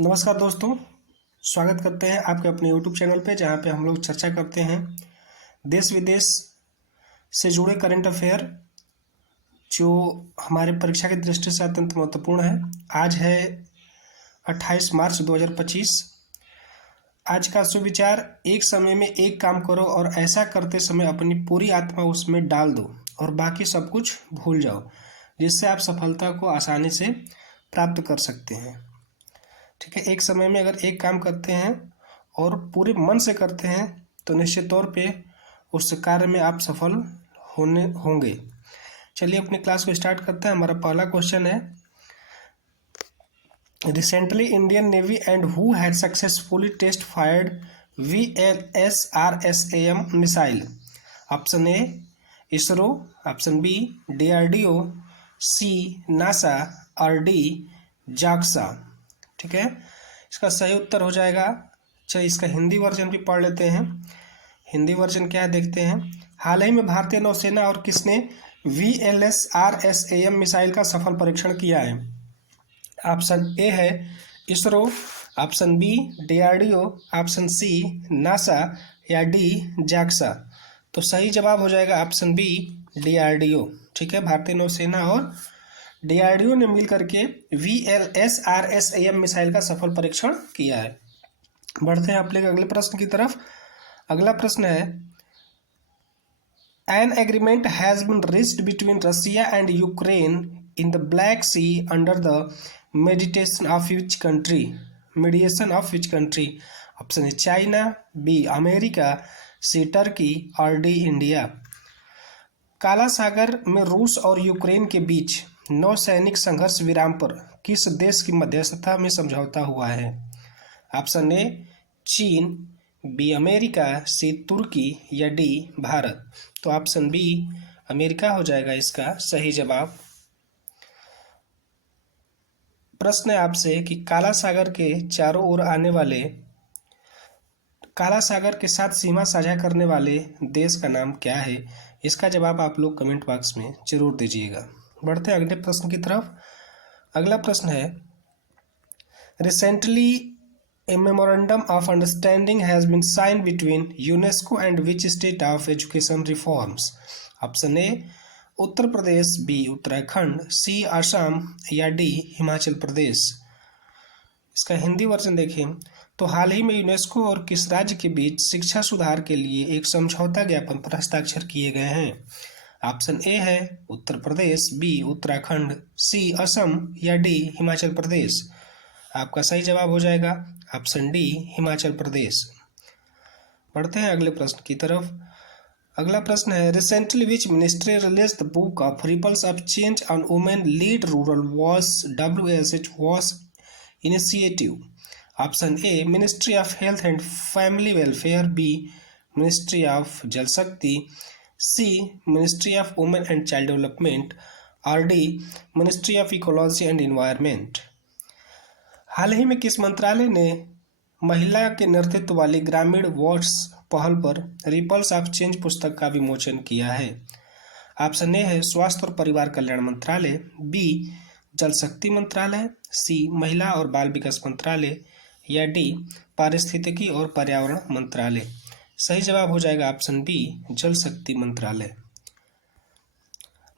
नमस्कार दोस्तों, स्वागत करते हैं आपके अपने यूट्यूब चैनल पे, जहाँ पे हम लोग चर्चा करते हैं देश विदेश से जुड़े करंट अफेयर जो हमारे परीक्षा की दृष्टि से अत्यंत महत्वपूर्ण है। आज है 28 मार्च 2025। आज का सुविचार, एक समय में एक काम करो और ऐसा करते समय अपनी पूरी आत्मा उसमें डाल दो और बाकी सब कुछ भूल जाओ, जिससे आप सफलता को आसानी से प्राप्त कर सकते हैं। ठीक है, एक समय में अगर एक काम करते हैं और पूरे मन से करते हैं तो निश्चित तौर पे उस कार्य में आप सफल होंगे। चलिए अपनी क्लास को स्टार्ट करते हैं। हमारा पहला क्वेश्चन है, recently Indian navy and who had successfully test fired VLSRSAM missile. Option A ISRO, option B DRDO, C NASA और डी जाक्सा। ठीक है, इसका सही उत्तर हो जाएगा। चलिए इसका हिंदी वर्जन भी पढ़ लेते हैं। हिंदी वर्जन क्या है देखते हैं। हाल ही में भारतीय नौसेना और किसने VLSRSAM मिसाइल का सफल परीक्षण किया है। ऑप्शन ए है ISRO, option B DRDO, option C NASA या डी जाक्सा। तो सही जवाब हो जाएगा ऑप्शन बी DRDO। ठीक है, भारतीय नौसेना और DRDO ने मिल करके VLSRSAM मिसाइल का सफल परीक्षण किया है। बढ़ते हैं अपने अगले प्रश्न की तरफ। अगला प्रश्न है, an agreement has been reached between Russia and Ukraine in the black sea under the meditation of which country. Mediation of which country. Option A China, B America, C Turkey और डी इंडिया। काला सागर में रूस और Ukraine के बीच नौसैनिक संघर्ष विराम पर किस देश की मध्यस्थता में समझौता हुआ है। ऑप्शन ए चीन, बी अमेरिका, सी तुर्की या डी भारत। तो ऑप्शन बी अमेरिका हो जाएगा इसका सही जवाब। प्रश्न है आपसे कि काला सागर के चारों ओर आने वाले, काला सागर के साथ सीमा साझा करने वाले देश का नाम क्या है। इसका जवाब आप लोग कमेंट बॉक्स में जरूर दीजिएगा। बढ़ते हैं अगले प्रश्न की तरफ। अगला प्रश्न है, recently a memorandum of understanding has been sign between UNESCO and which state of education reforms. Option A Uttar Pradesh, B Uttarakhand, C Assam या डी हिमाचल प्रदेश। इसका हिंदी वर्जन देखें तो हाल ही में यूनेस्को और किस राज्य के बीच शिक्षा सुधार के लिए एक समझौता ज्ञापन पर हस्ताक्षर किए गए हैं। ऑप्शन ए है उत्तर प्रदेश, बी उत्तराखंड, सी असम या डी हिमाचल प्रदेश। आपका सही जवाब हो जाएगा ऑप्शन डी हिमाचल प्रदेश। बढ़ते हैं अगले प्रश्न की तरफ। अगला प्रश्न है, recently which ministry release the book of ripples of change on women lead rural wash WSH wash initiative. Option A ministry of health and family welfare, B ministry of Jal Shakti, C ministry of women and child development और D ministry of ecology and environment. हाल ही में किस मंत्रालय ने महिला के नेतृत्व वाली ग्रामीण वॉच पहल पर रिपल्स ऑफ चेंज पुस्तक का विमोचन किया है। ऑप्शन ए है स्वास्थ्य और परिवार कल्याण मंत्रालय, बी जल शक्ति मंत्रालय, सी महिला और बाल विकास मंत्रालय या डी पारिस्थितिकी और पर्यावरण मंत्रालय। सही जवाब हो जाएगा ऑप्शन बी जल शक्ति मंत्रालय।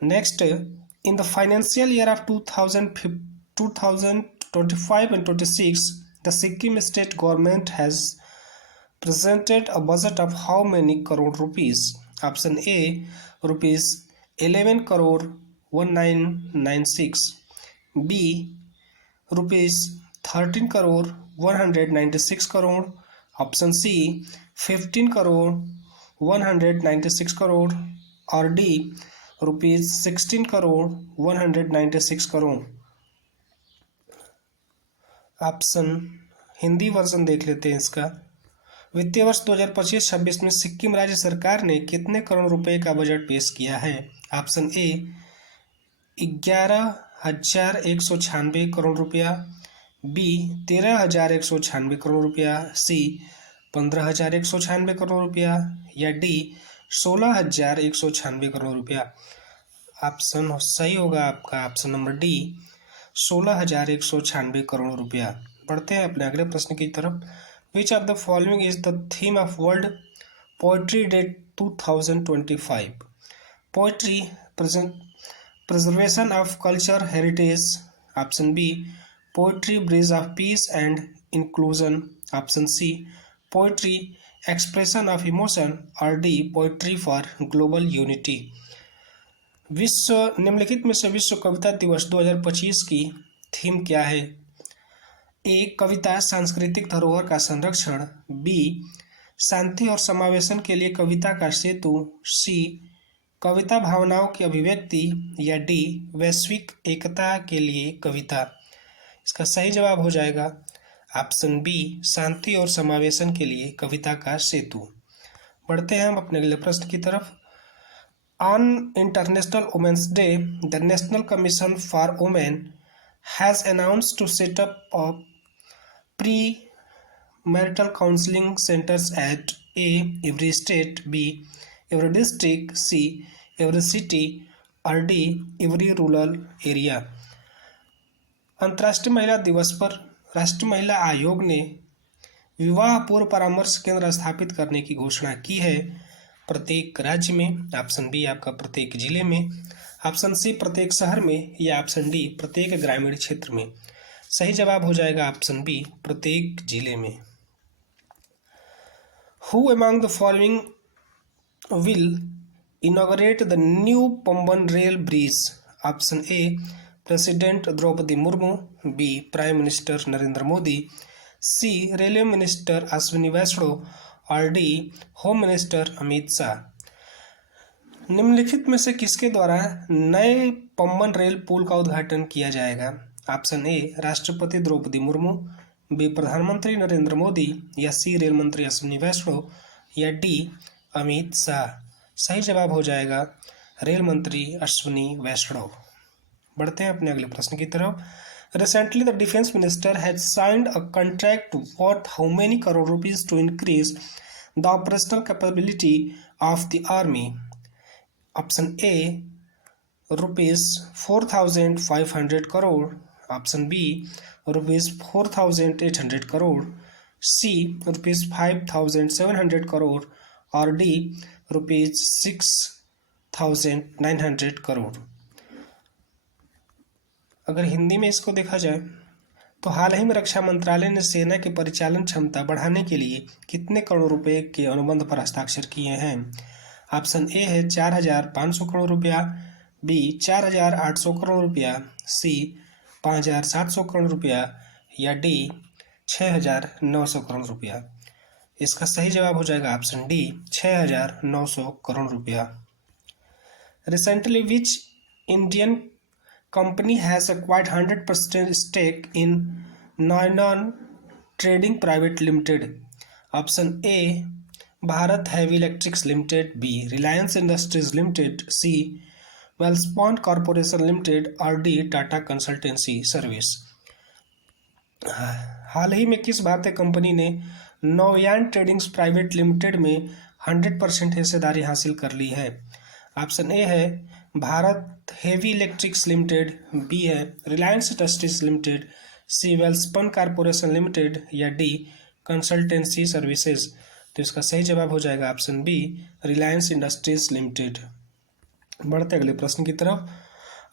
Next, in the financial year of 2025 and 26 the Sikkim state government has presented a budget of how many crore rupees. Option A rupees 11 crore 1996, B rupees 13 crore 196 crore, option C 15 crore 196 crore और D rupees 16 crore 196 crore. Option Hindi version देख लेते हैं इसका। वित्तीय वर्ष 2025-26 में सिक्किम राज्य सरकार ने कितने करोड़ रुपए का बजट पेश किया है। ऑप्शन ए 11,196 करोड़ रुपया, बी 13,196 करोड़ रुपया, सी 15,196 करोड़ रुपया या डी 16,196 करोड़ रुपया। ऑप्शन सही होगा आपका ऑप्शन नंबर डी 16,196 करोड़ रुपया। बढ़ते हैं अपने अगले प्रश्न की तरफ। विच of the following is the theme of world poetry day 2025? Poetry, preservation of culture heritage. Option B, poetry, bridge of peace and inclusion. Option C, poetry, expression of emotion. और D, poetry for global unity. विश्व निम्नलिखित में से विश्व कविता दिवस 2025 की theme क्या है? ए, कविता सांस्कृतिक धरोहर का संरक्षण। बी, शांति और समावेशन के लिए कविता का सेतु। सी, कविता भावनाओं की अभिव्यक्ति। या डी, वैश्विक एकता के लिए कविता। इसका सही जवाब हो जाएगा ऑप्शन बी, शांति और समावेशन के लिए कविता का सेतु। बढ़ते हैं हम अपने अगले प्रश्न की तरफ। On international women's day, the national commission for women has announced to set up pre marital counseling centers at A, every state, B, every district, C, every city, और D, every rural area। अंतर्राष्ट्रीय महिला दिवस पर राष्ट्रीय महिला आयोग ने विवाह पूर्व परामर्श केंद्र स्थापित करने की घोषणा की है। प्रत्येक राज्य में, ऑप्शन बी आपका प्रत्येक जिले में, ऑप्शन सी प्रत्येक शहर में, या ऑप्शन डी प्रत्येक ग्रामीण क्षेत्र में। सही जवाब हो जाएगा ऑप्शन बी, प्रत्येक जिले में। Who among the following will inaugurate the new Pamban Rail Bridge? Option A, President Draupadi Murmu. B, Prime Minister Narendra Modi. C, Railway Minister Ashwini Vaishnaw. और D, home minister Amit Shah. निम्नलिखित में से किसके द्वारा नए पंबन रेल पुल का उद्घाटन किया जाएगा? ऑप्शन ए, राष्ट्रपति द्रौपदी मुर्मू। बी, प्रधानमंत्री नरेंद्र मोदी। या सी, रेल मंत्री अश्विनी वैष्णव। या डी, अमित शाह। सही जवाब हो जाएगा रेल मंत्री अश्विनी वैष्णव। बढ़ते हैं अपने अगले प्रश्न की तरफ। Recently the defence minister has signed a contract worth how many crore rupees to increase the operational capability of the army? Option A, rupees 4,500 crore. Option B, rupees 4,800 crore. C, rupees 5,700 crore. और डी, रुपीज 6,900 करोड़। अगर हिंदी में इसको देखा जाए तो हाल ही में रक्षा मंत्रालय ने सेना की परिचालन क्षमता बढ़ाने के लिए कितने करोड़ रुपए के अनुबंध पर हस्ताक्षर किए हैं? ऑप्शन ए है 4,500 करोड़ रुपया। बी, 4,800 करोड़ रुपया। सी, 5,700 करोड़ रुपया। या डी, 6,900 करोड़ रुपया। इसका सही जवाब हो जाएगा ऑप्शन डी, 6,900 करोड़ रुपया। Recently which Indian company has acquired 100% stake in Noynon trading private limited? Option A, Bharat Heavy Electricals limited. B, Reliance industries limited. C, Welspun Corporation Limited. और डी, टाटा कंसल्टेंसी सर्विस। हाल ही में किस भारतीय कंपनी ने नौयान ट्रेडिंग्स प्राइवेट लिमिटेड में 100% हिस्सेदारी हासिल कर ली है? ऑप्शन ए है Bharat heavy electricals limited. B है Reliance industries limited. C, Welspun corporation limited. या डी, कंसल्टेंसी सर्विसेज। तो इसका सही जवाब हो जाएगा option B, Reliance industries limited. बढ़ते अगले प्रश्न की तरफ।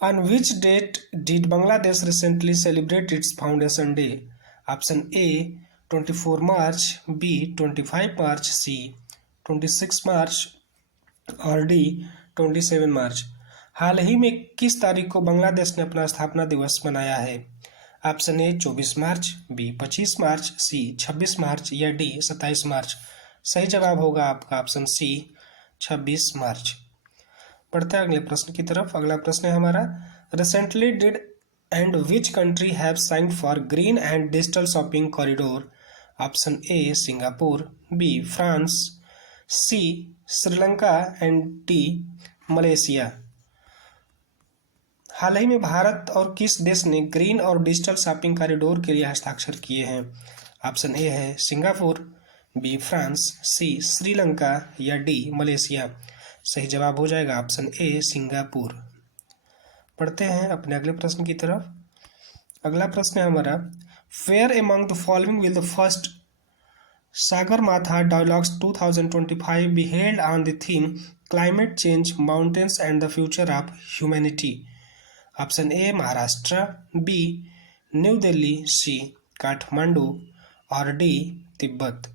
On which date did Bangladesh recently celebrate its foundation day? Option A, 24 March. B, 25 March. C, 26 March. और डी, 27 मार्च। हाल ही में किस तारीख को बांग्लादेश ने अपना स्थापना दिवस मनाया है? Option A, 24 March. B, 25 March. C, 26 मार्च। या डी, 27 मार्च। सही जवाब होगा आपका ऑप्शन सी, 26 मार्च। बढ़ते हैं अगले प्रश्न की तरफ। अगला प्रश्न है हमारा, recently did and which country have signed for green and digital shopping corridor? Option A, Singapore. B, France. C, Sri Lanka. And D, Malaysia. हाल ही में भारत और किस देश ने ग्रीन और डिजिटल शॉपिंग कॉरिडोर के लिए हस्ताक्षर किए हैं? ऑप्शन ए है Singapore. B, France. C, Sri Lanka. या डी, मलेशिया। सही जवाब हो जाएगा ऑप्शन ए, सिंगापुर। पढ़ते हैं अपने अगले प्रश्न की तरफ। अगला प्रश्न है हमारा, Where among the following will the first Sagarmatha Dialogues 2025 be held on the theme Climate Change, Mountains and the Future of Humanity? Option A Maharashtra, B new Delhi, C Kathmandu और डी तिब्बत।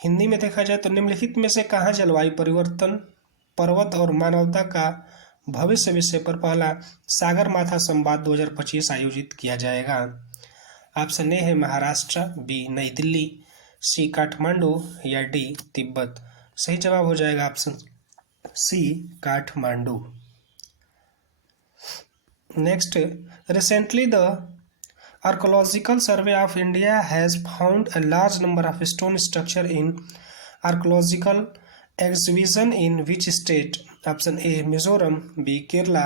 हिंदी में देखा जाए तो निम्नलिखित में से कहाँ जलवायु परिवर्तन, पर्वत और मानवता का भविष्य विषय पर पहला सागरमाथा संवाद 2025 आयोजित किया जाएगा? ऑप्शन ए है महाराष्ट्र, बी नई दिल्ली, सी काठमांडू या डी तिब्बत। सही जवाब हो जाएगा option C Kathmandu. Next, recently the Archaeological Survey of India has found a large number of stone structures in archaeological exhibition in which state? Option A Mizoram, B Kerala,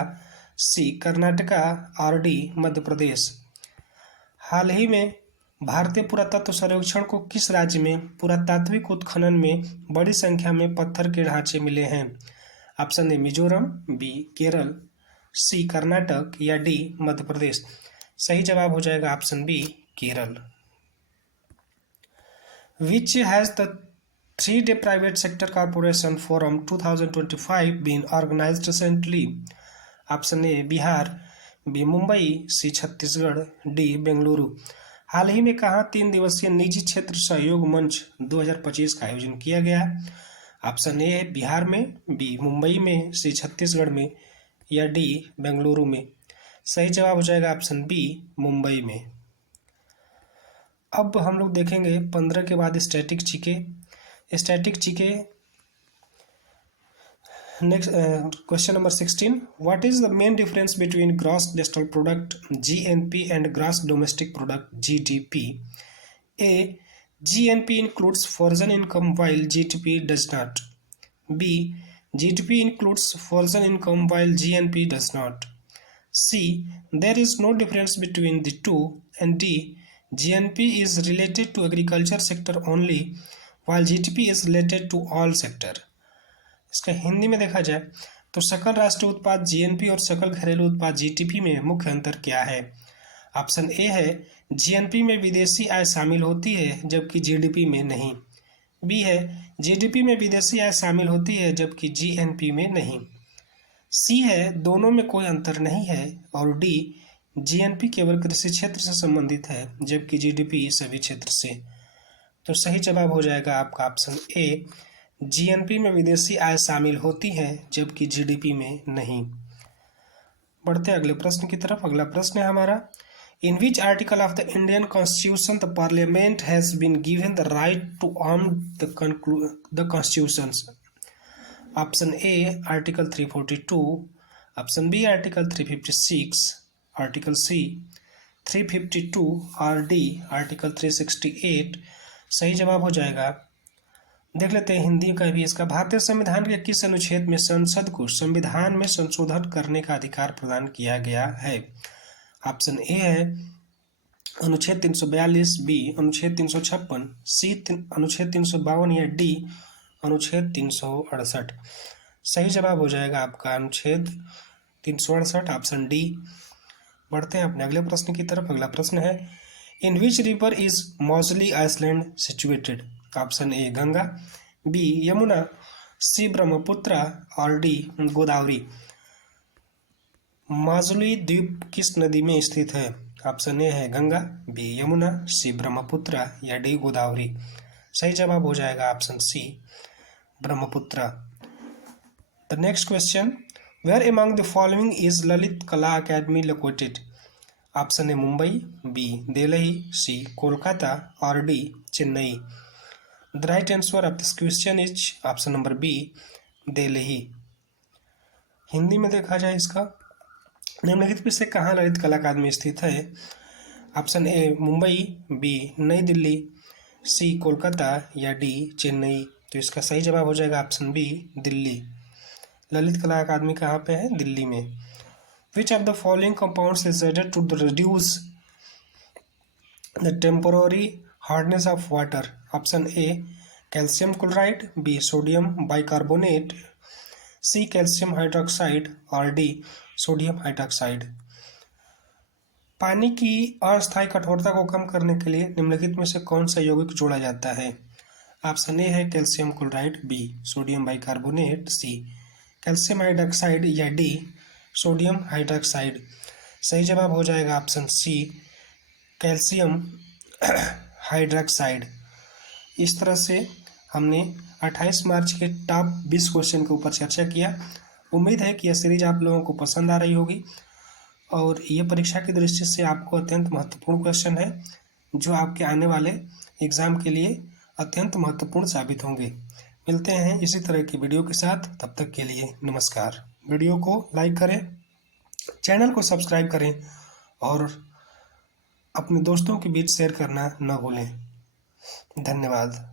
C Karnataka और D Madhya प्रदेश। हाल ही में भारतीय पुरातत्व सर्वेक्षण को किस राज्य में पुरातात्विक उत्खनन में बड़ी संख्या में पत्थर के ढांचे मिले हैं? Option A Mizoram, B Kerala, C Karnataka या डी मध्य प्रदेश। सही जवाब हो जाएगा option B Kerala. Which has the 3-day private sector corporation forum 2025 been organized recently? Option A Bihar, B Mumbai, C Chhattisgarh, D Bengaluru. हाल ही में कहाँ 3 दिवसीय निजी क्षेत्र सहयोग मंच 2025 का आयोजन किया गया? ऑप्शन ए बिहार में, बी मुंबई में, सी छत्तीसगढ़ में या डी बेंगलुरु में। सही जवाब हो जाएगा ऑप्शन बी मुंबई में। अब हम लोग देखेंगे 15 के बाद static GK. Next question number 16, what is the main difference between gross national product GNP and gross domestic product GDP? A GNP includes foreign income while GDP does not, B GDP includes foreign income while GNP does not, C. There is no difference between the two, and D. GNP is related to agriculture sector only, while GDP is related to all sector. इसका हिंदी में देखा जाए तो सकल राष्ट्रीय उत्पाद GNP और सकल घरेलू उत्पाद GDP में मुख्य अंतर क्या है? ऑप्शन ए है GNP में विदेशी आय शामिल होती है जबकि GDP में नहीं, बी है GDP में विदेशी आय शामिल होती है जबकि GNP में नहीं, सी है दोनों में कोई अंतर नहीं है और डी जीएनपी केवल कृषि क्षेत्र से संबंधित है जबकि जीडीपी सभी क्षेत्र से। तो सही जवाब हो जाएगा आपका ऑप्शन ए, जीएनपी में विदेशी आय शामिल होती है जबकि जीडीपी में नहीं। बढ़ते हैं अगले प्रश्न की तरफ। अगला प्रश्न है हमारा, in which article of the Indian constitution the parliament has been given the right to arm the constitution? Option A article 342, option B article 356, article C 352 और डी आर्टिकल 368। सही जवाब हो जाएगा। देख लेते हैं हिंदी का भी इसका। भारतीय संविधान के किस अनुच्छेद में संसद को संविधान में संशोधन करने का अधिकार प्रदान किया गया है? ऑप्शन ए है अनुच्छेद 342, बी अनुच्छेद 356, सी अनुच्छेद 352 या डी अनुच्छेद 368। सही जवाब हो जाएगा आपका अनुच्छेद 368, ऑप्शन डी। बढ़ते हैं अपने अगले प्रश्न की तरफ। अगला प्रश्न है, in which river is Majuli island situated? Option A Ganga, B Yamuna, C Brahmaputra और डी गोदावरी। मौजली द्वीप किस नदी में स्थित है? ऑप्शन ए है गंगा, बी यमुना, सी ब्रह्मपुत्र या डी गोदावरी। सही जवाब हो जाएगा option C Brahmaputra. The next question, where among the following is Lalit Kala academy located? Option A Mumbai, B Delhi, C Kolkata और D Chennai. The right answer of this question is option number B Delhi. Hindi में देखा जाए इसका, निम्नलिखित में से कहाँ ललित कला अकादमी स्थित है? ऑप्शन ए मुंबई, बी नई दिल्ली, सी कोलकाता या डी चेन्नई। तो इसका सही जवाब हो जाएगा ऑप्शन बी दिल्ली। ललित कला अकादमी कहाँ पे है? दिल्ली में। Which of the following compounds is added to reduce the temporary hardness of water? Option A calcium chloride, B sodium bicarbonate, C calcium hydroxide और डी सोडियम हाइड्रोक्साइड। पानी की अस्थायी कठोरता को कम करने के लिए निम्नलिखित में से कौन सा यौगिक जोड़ा जाता है? ऑप्शन ए है calcium chloride, B sodium bicarbonate, C calcium hydroxide या डी सोडियम हाइड्रॉक्साइड। सही जवाब हो जाएगा ऑप्शन सी कैल्शियम हाइड्रॉक्साइड। इस तरह से हमने 28 मार्च के टॉप 20 क्वेश्चन के ऊपर चर्चा किया। उम्मीद है कि यह सीरीज आप लोगों को पसंद आ रही होगी और ये परीक्षा की दृष्टि से आपको अत्यंत महत्वपूर्ण क्वेश्चन है जो आपके आने वाले एग्ज़ाम के लिए अत्यंत महत्वपूर्ण साबित होंगे। मिलते हैं इसी तरह की वीडियो के साथ, तब तक के लिए नमस्कार। वीडियो को लाइक करें, चैनल को सब्सक्राइब करें और अपने दोस्तों के बीच शेयर करना न भूलें। धन्यवाद।